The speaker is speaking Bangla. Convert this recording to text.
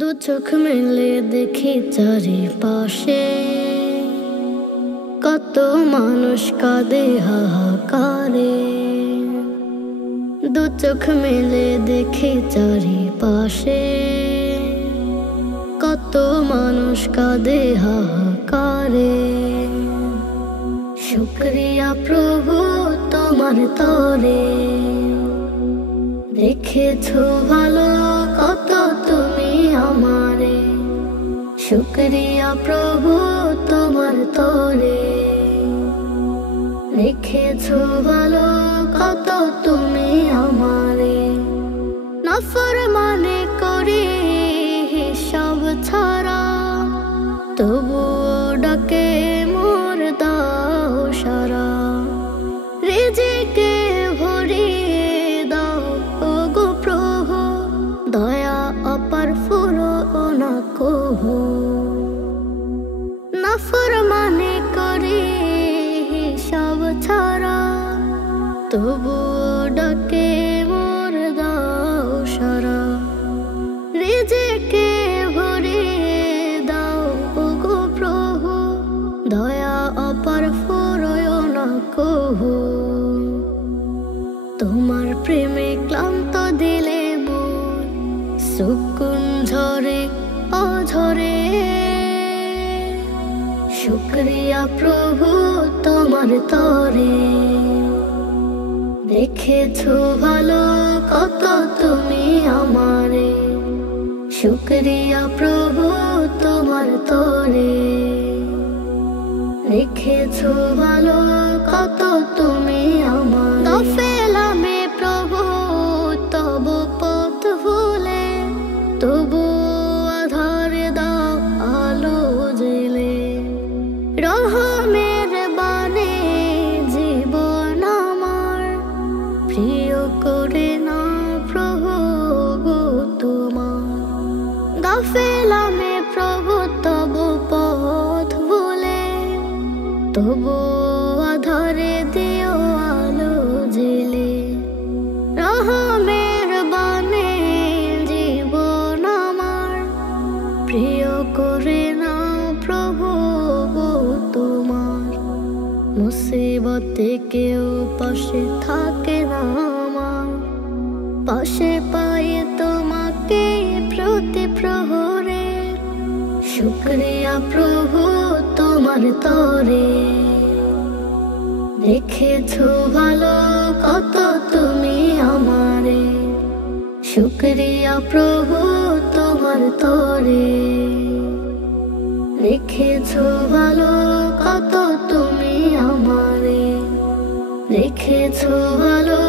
দু চোখ মেলে দেখি চারিপাশে কত মানুষ কাঁদে হাহাকারে। দু চোখ মেলে দেখি চারিপাশে কত মানুষ কাঁদে হাহাকারে। শুকরিয়া প্রভু তোমার তরে, দেখেছো ভালো কত তুমি আমারে। শুকরিয়া প্রভু তোমার তরে, দেখেছো ভালো কত তুমি আমারে। নাফরমানি করি হিসাব ছাড়া, তবুও ডাকে মোর দাও সারা। রিজিকে ভরিয়ে দাও ওগো প্রভু, দয়া অপার ফুরো না কভু। নাফরমানি করি হিসাব ছাড়া, তবুও ডাকে মোর দাও সারা। রিজিকে ভরিয়ে দাও ওগো প্রভু, দয়া অপার ফুরো না কভু। তোমার প্রেমে ক্লান্ত দিলে মন, সুকুন ঝরে অঝরে। শুকরিয়া প্রভু তোমার তরে, দেখেছো ভালো কত তুমি আমারে। শুকরিয়া প্রভু তোমার তরে, দেখেছো ভালো কত তুমি আমার। গফেলামে প্রভু তব পথ ভুলে, তবু আধার দাও আলো জেলে। রহমের বাণী জীবন আমার, প্রিয় করে না প্রভু গো তোমার। গফেলামে প্রভু তব পথ ভুলে, তবু আধারে দিও আলো জেলে। রহমের বাণী জীবন আমার, প্রিয় করে না প্রভু গো তোমার। মুসিবতে কেউ পাশে থাকে না আমার, পাশে পাই তোমাকে প্রতি প্রহরে। শুকরিয়া প্রভু তোমার তরে, দেখেছো ভালো কত তুমি আমারে। শুকরিয়া প্রভু তোমার তরে, দেখেছো ভালো কত তুমি আমারে। দেখেছো ভালো